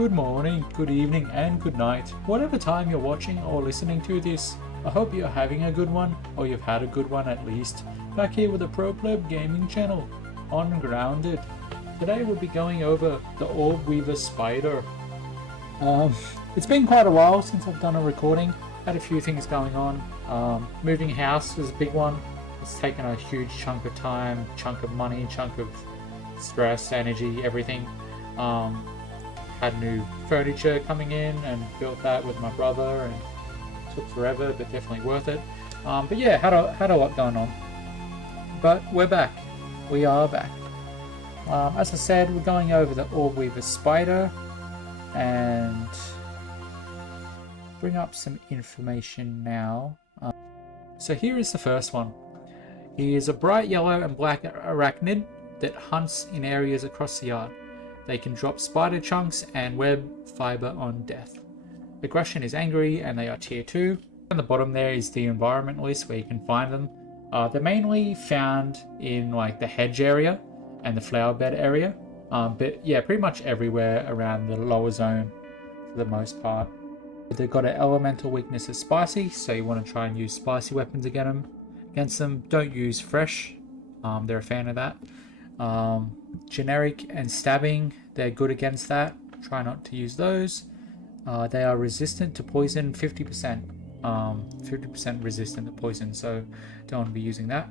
Good morning, good evening, and good night. Whatever time you're watching or listening to this, I hope you're having a good one, or you've had a good one at least. Back here with the Pro Pleb Gaming channel, on Grounded. Today we'll be going over the Orb Weaver Spider. It's been quite a while since I've done a recording. Had a few things going on. Moving house was a big one. It's taken a huge chunk of time, chunk of money, chunk of stress, energy, everything. Had new furniture coming in and built that with my brother, and it took forever, but definitely worth it. But yeah, had a lot going on. But we're back. We are back. As I said, we're going over the Orb Weaver Spider and bring up some information now. So here is the first one. He is a bright yellow and black arachnid that hunts in areas across the yard. They can drop spider chunks and web fiber on death. Aggression is angry and they are tier 2. On the bottom there is the environment list where you can find them. They're mainly found in like the hedge area and the flower bed area. But yeah, pretty much everywhere around the lower zone for the most part. They've got an elemental weakness of spicy, so you want to try and use spicy weapons against them. Don't use fresh. They're a fan of that. Generic and stabbing, they're good against that. Try not to use those. They are resistant to poison, 50%. 50% resistant to poison, so don't want to be using that.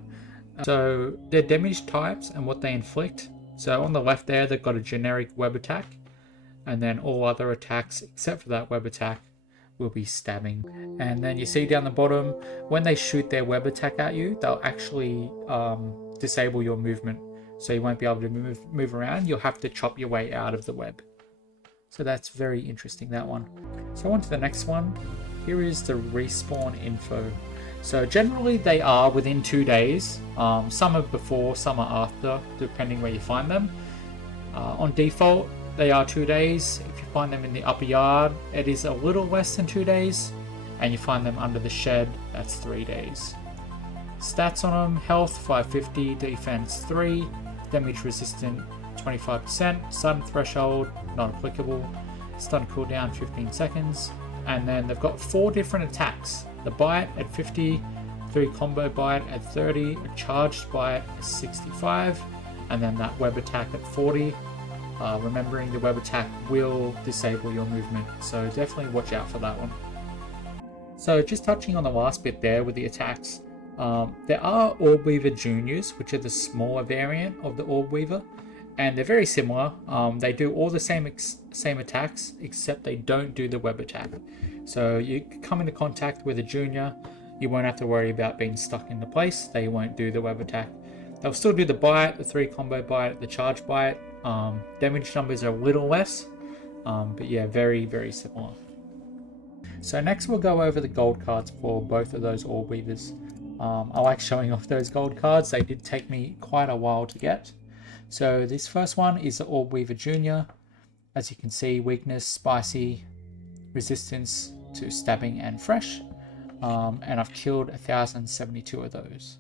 So their damage types and what they inflict. So on the left there, they've got a generic web attack, and then all other attacks except for that web attack will be stabbing. And then you see down the bottom, when they shoot their web attack at you, they'll actually disable your movement. So you won't be able to move around. You'll have to chop your way out of the web. So that's very interesting, that one. So on to the next one. Here is the respawn info. So generally they are within 2 days. Some are before, some are after, depending where you find them. On default, they are 2 days. If you find them in the upper yard, it is a little less than 2 days. And you find them under the shed, that's 3 days. Stats on them: health 550, defense 3, damage resistant 25%, stun threshold not applicable, stun cooldown 15 seconds, and then they've got 4 different attacks: the bite at 50, 3 combo bite at 30, a charged bite at 65, and then that web attack at 40. Remembering the web attack will disable your movement, so definitely watch out for that one. So just touching on the last bit there with the attacks, there are Orb Weaver Juniors, which are the smaller variant of the Orb Weaver, and they're very similar. They do all the same attacks, except they don't do the web attack. So you come into contact with a junior, you won't have to worry about being stuck in the place. They won't do the web attack. They'll still do the bite, the 3 combo bite, the charge bite. Damage numbers are a little less, but yeah, very, very similar. So next we'll go over the gold cards for both of those Orb Weavers. I like showing off those gold cards. They did take me quite a while to get. So this first one is the Orb Weaver Junior. As you can see, weakness, spicy, resistance to stabbing and fresh. And I've killed 1,072 of those.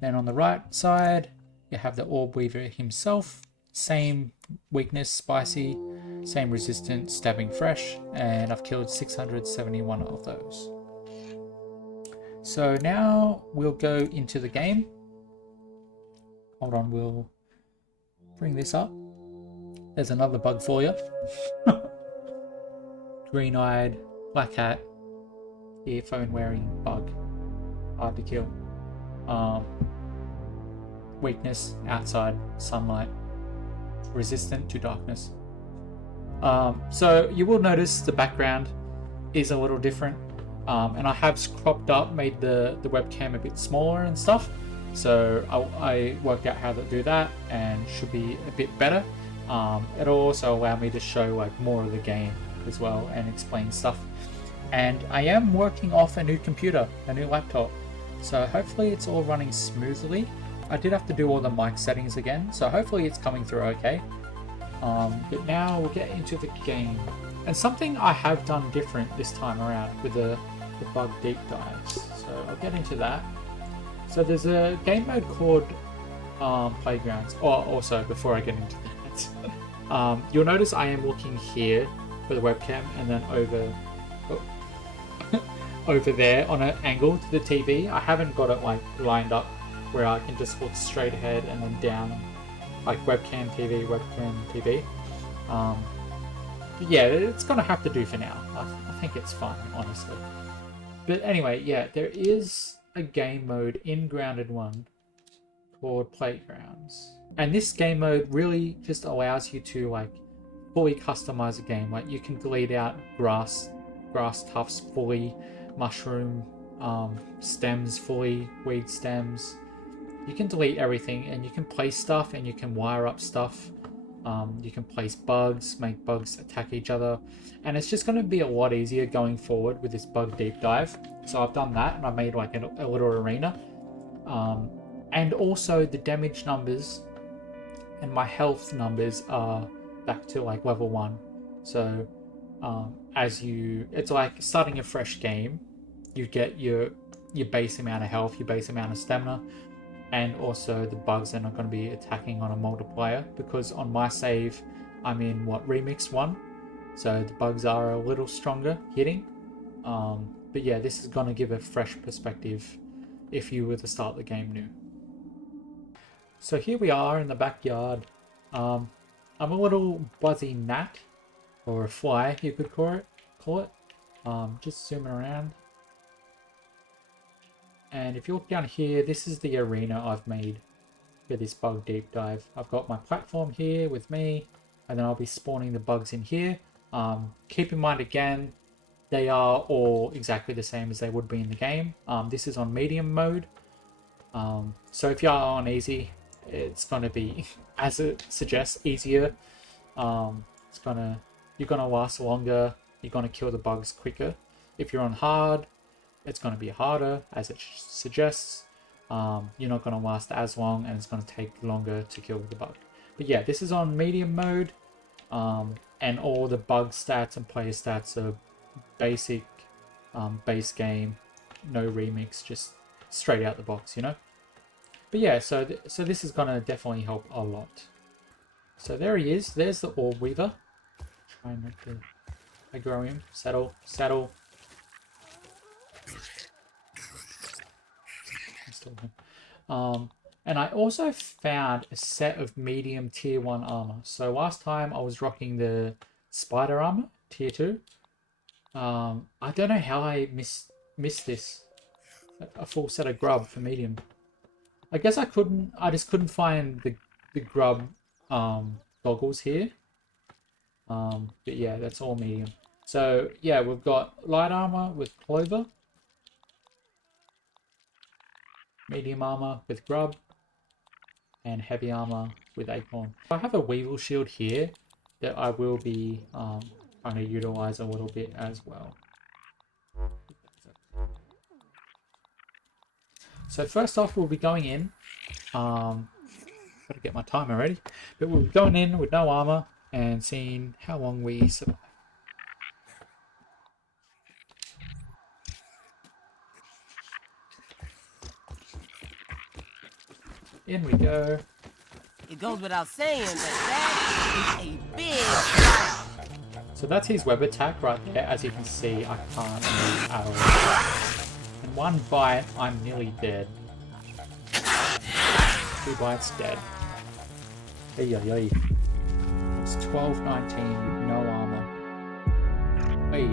Then on the right side, you have the Orb Weaver himself. Same weakness, spicy, same resistance, stabbing fresh. And I've killed 671 of those. So now we'll go into the game. Hold on, we'll bring this up. There's another bug for you. Green-eyed, black hat, earphone-wearing bug. Hard to kill. Weakness, outside, sunlight. Resistant to darkness. So you will notice the background is a little different. And I have cropped up, made the webcam a bit smaller and stuff. So I worked out how to do that and should be a bit better. It'll also allow me to show like more of the game as well and explain stuff. And I am working off a new computer, a new laptop. So hopefully it's all running smoothly. I did have to do all the mic settings again, so hopefully it's coming through okay. But now we'll get into the game. And something I have done different this time around with the bug deep dives. So I'll get into that. So there's a game mode called Playgrounds. Oh, also before I get into that, you'll notice I am looking here for the webcam, and then over over there on an angle to the TV. I haven't got it like lined up where I can just look straight ahead and then down, like webcam TV, webcam TV. But yeah, it's gonna have to do for now. I think it's fine, honestly. But anyway, yeah, there is a game mode in Grounded 1 called Playgrounds. And this game mode really just allows you to like fully customize a game. Like you can delete out grass tufts fully, mushroom stems fully, weed stems. You can delete everything, and you can place stuff, and you can wire up stuff. You can place bugs, make bugs attack each other, and it's just going to be a lot easier going forward with this bug deep dive. So I've done that, and I made like a little arena. And also the damage numbers and my health numbers are back to like level 1. So it's like starting a fresh game. You get your base amount of health, your base amount of stamina, and also the bugs are not going to be attacking on a multiplier, because on my save I'm in Remix 1, so the bugs are a little stronger hitting. But yeah, this is going to give a fresh perspective if you were to start the game new. So here we are in the backyard. I'm a little buzzy gnat, or a fly you could call it. Just zooming around. And if you look down here, this is the arena I've made for this bug deep dive. I've got my platform here with me, and then I'll be spawning the bugs in here. Keep in mind again, they are all exactly the same as they would be in the game. This is on medium mode. So if you are on easy, it's going to be, as it suggests, easier. You're going to last longer. You're going to kill the bugs quicker. If you're on hard, it's going to be harder, as it suggests. You're not going to last as long, and it's going to take longer to kill the bug. But yeah, this is on medium mode, and all the bug stats and player stats are basic, base game, no remix, just straight out the box, you know. But yeah, so this is going to definitely help a lot. So there he is. There's the Orb Weaver. Try and make the agrarium. Saddle. And I also found a set of medium tier 1 armor. So last time I was rocking the spider armor, tier 2. I don't know how I missed this. A full set of grub for medium. I guess I just couldn't find the grub goggles here. But yeah, that's all medium. So yeah, we've got light armor with clover, medium armor with grub, and heavy armor with acorn. I have a weevil shield here that I will be trying to utilize a little bit as well. So first off, we'll be going in. Gotta get my timer ready. But we'll be going in with no armor and seeing how long we survive. In we go. It goes without saying that is a big fight. So that's his web attack right there. As you can see, I can't move at all. And one bite, I'm nearly dead. 2 bites, dead. Hey, it's 12-19 with no armor. Hey.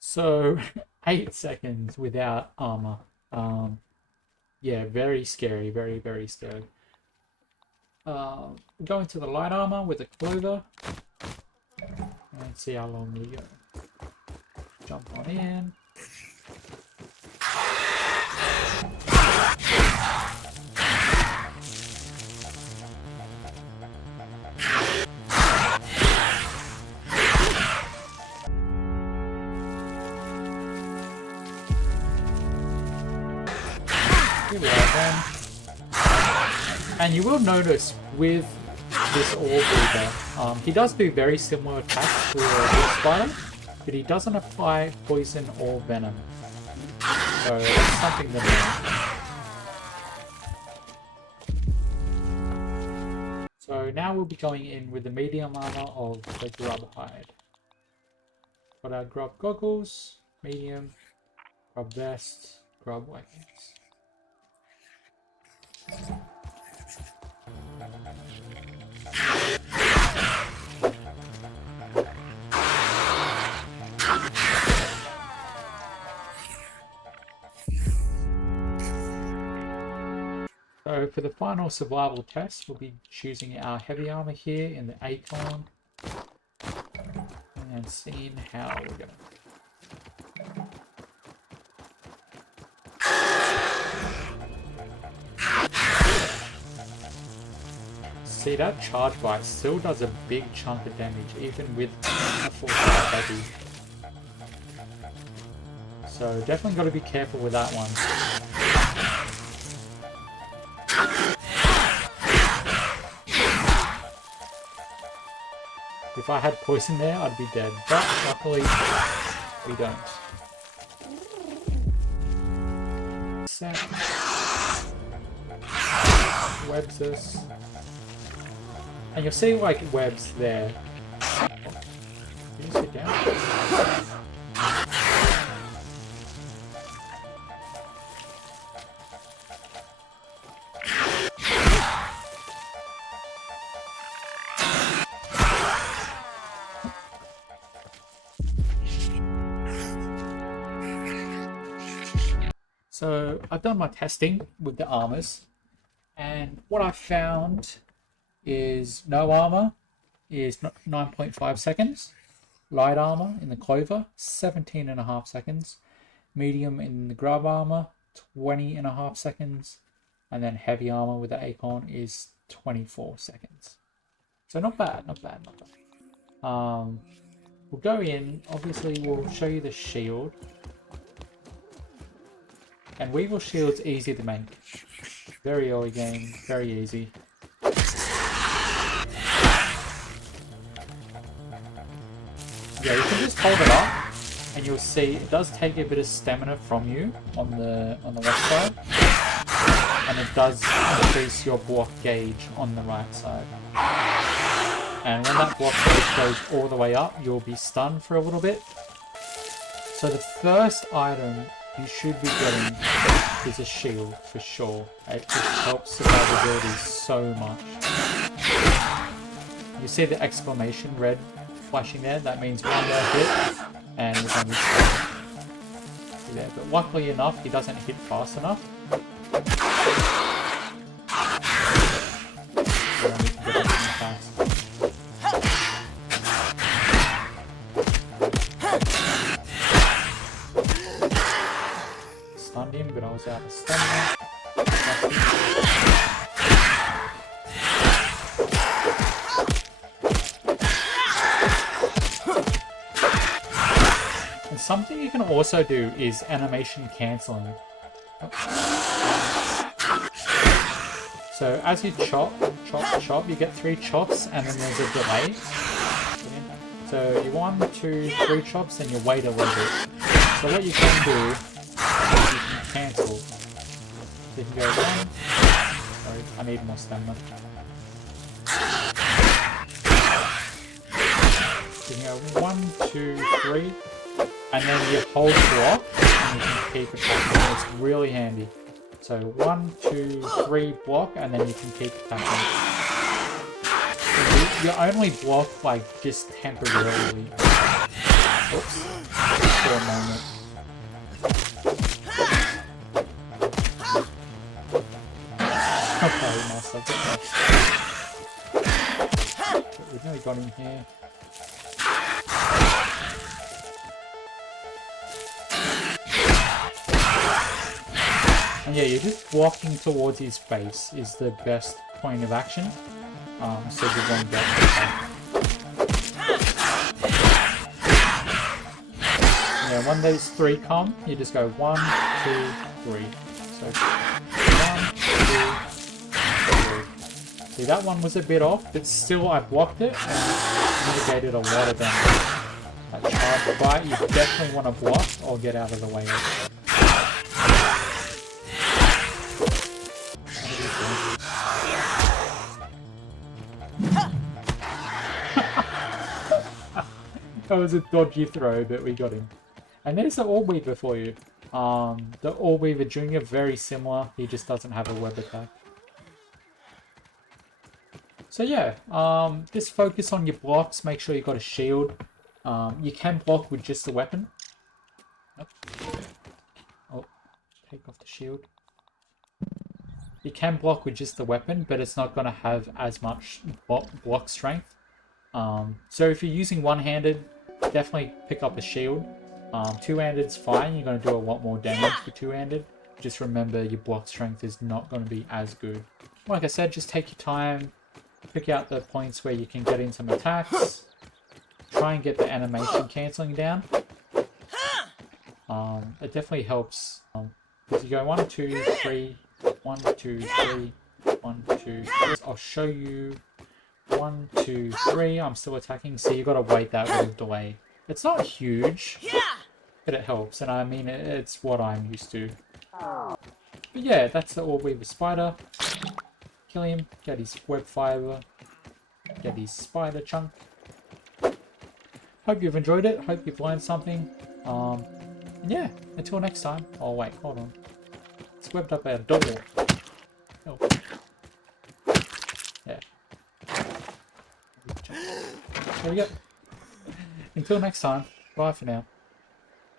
So 8 seconds without armor. Yeah, very scary, very, very scary. Going to the light armor with a clover and see how long we go. Jump on in. Here we are then. And you will notice with this Orb Weaver. He does do very similar attacks to a Wolf Spider, but he doesn't apply poison or venom. So that's something to know. So now we'll be going in with the medium armor of the grub hide. Got our grub goggles, medium, grub vest, grub leggings. So for the final survival test, we'll be choosing our heavy armor here in the Acorn and seeing how we're going. See, that charge bite still does a big chunk of damage even with a full heavy. So definitely got to be careful with that one. If I had poison there, I'd be dead, but luckily we don't. Set. Webs us. And you'll see like webs there. Oh, you just sit down. So I've done my testing with the armors, and what I found is no armor is 9.5 seconds, light armor in the clover 17.5 seconds, medium in the grub armor 20.5 seconds, and then heavy armor with the Acorn is 24 seconds. So not bad, not bad, not bad. We'll go in, obviously we'll show you the shield. And Weevil Shield's easy to make. Very early game, very easy. Yeah, you can just hold it up and you'll see it does take a bit of stamina from you on the left side. And it does increase your block gauge on the right side. And when that block gauge goes all the way up, you'll be stunned for a little bit. So the first item you should be getting is a shield for sure. It just helps survivability so much. You see the exclamation red flashing there? That means one more hit and we're going to be stuck. There. But luckily enough, he doesn't hit fast enough. So I need to get up fast. Stunned him, but I was out of stamina. And something you can also do is animation cancelling. So as you chop, you get 3 chops and then there's a delay. So you 1, 2, 3 chops and you wait a little bit. So what you can do is you can cancel. So you can go 1. Sorry, I need more stamina. So you can go 1, 2, 3, and then you hold block and you can keep attacking. It's really handy. So 1, 2, 3 block, and then you can keep attacking. You only block like just temporarily. Oops. For a moment. Okay, nice. We've nearly got him here. And yeah, you're just walking towards his face is the best point of action. So you won't get back. Yeah, when those 3 come, you just go 1, 2, 3. So 1, 2, 3. See, that one was a bit off, but still I blocked it and mitigated a lot of damage. That charge bite, you definitely want to block or get out of the way of it. That was a dodgy throw, but we got him. And there's the Orb Weaver for you. The Orb Weaver Junior, very similar. He just doesn't have a web attack. So yeah, just focus on your blocks. Make sure you got a shield. You can block with just the weapon. Oh, take off the shield. You can block with just the weapon, but it's not going to have as much block strength. So if you're using one-handed, definitely pick up a shield. Two-handed's fine. You're going to do a lot more damage with two-handed. Just remember your block strength is not going to be as good. Like I said, just take your time. Pick out the points where you can get in some attacks. Try and get the animation cancelling down. It definitely helps. If you go 1, 2, 3, 1, 2, 3, 1, 2, 3. I'll show you 1, 2, 3. I'm still attacking. So you got to wait that little delay. It's not huge, but it helps. And I mean, it's what I'm used to. But yeah, that's the Orb Weaver Spider. Kill him, get his web fiber, get his spider chunk. Hope you've enjoyed it, hope you've learned something. And yeah, until next time. Oh wait, hold on. It's webbed up our door. Oh. Yeah. There we go. Until next time, bye for now.